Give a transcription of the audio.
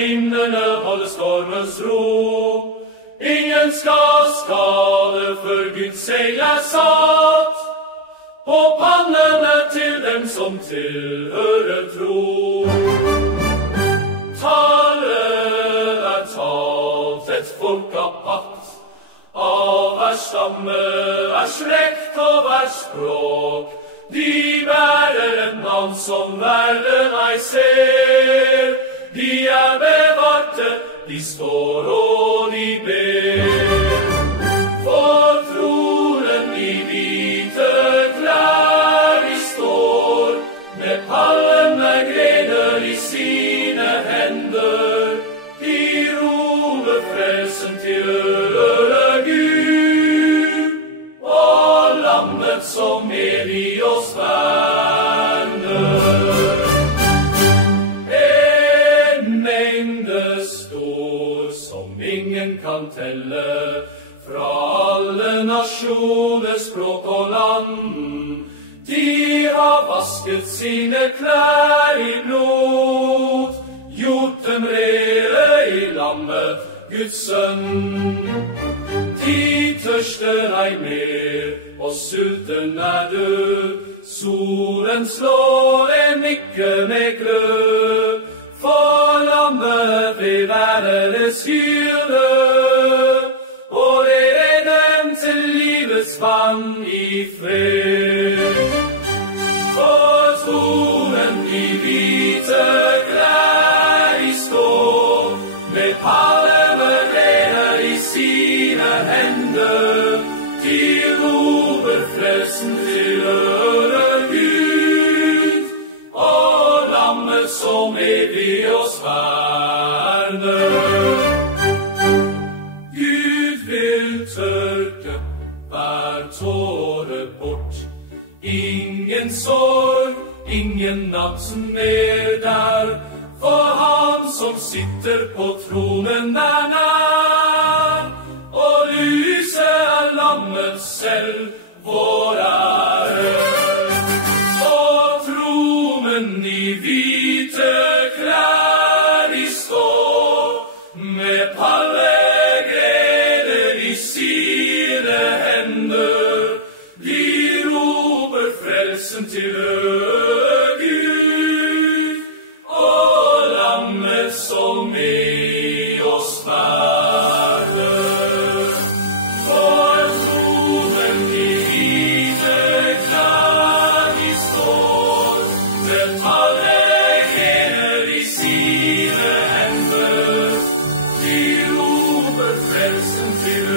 vindene holde stormens ro. Ingen skal skade, for Guds seil er satt på pannene til dem som tilhører tro. Tallet er talt, et folk av pakt, av hver stamme, hver slekt og hver språk. De bærer et navn som verden ei ser. De er bevarte, de står og de ber. For tronen i hvite klær de står, med palme grener i sine hender. De roper frelsen til Gud, og lammet som er i oss verner. En mengde stor som ingen kan telle, fra alle nasjoner, språk og land. De har vasket sine klær i blod, gjort dem rene i lammet, Guds sønn. De tørster ei mer, og sulten er død. Solen slår en ikke med glød, for lammet vil være deres hyrde, og lede dem til livets vann i fred. For tronen i hvite klær de står, med palmegrener i sine hender. De roper frelsen til Gud, og lammet som evig oss verner. Gud vil tørke hver tåre bort, ingen sorg, ingen natt mer der, for han som sitter på tronen er nær, og lyset er lammet selv, vår ære. Og tronen i hvite klær de står, med palmegrener i sine hender. De roper frelsen til Gud, og lammet som i oss verner. For tronen i hvite klær de står, med palmegrener i sine hender. De roper frelsen til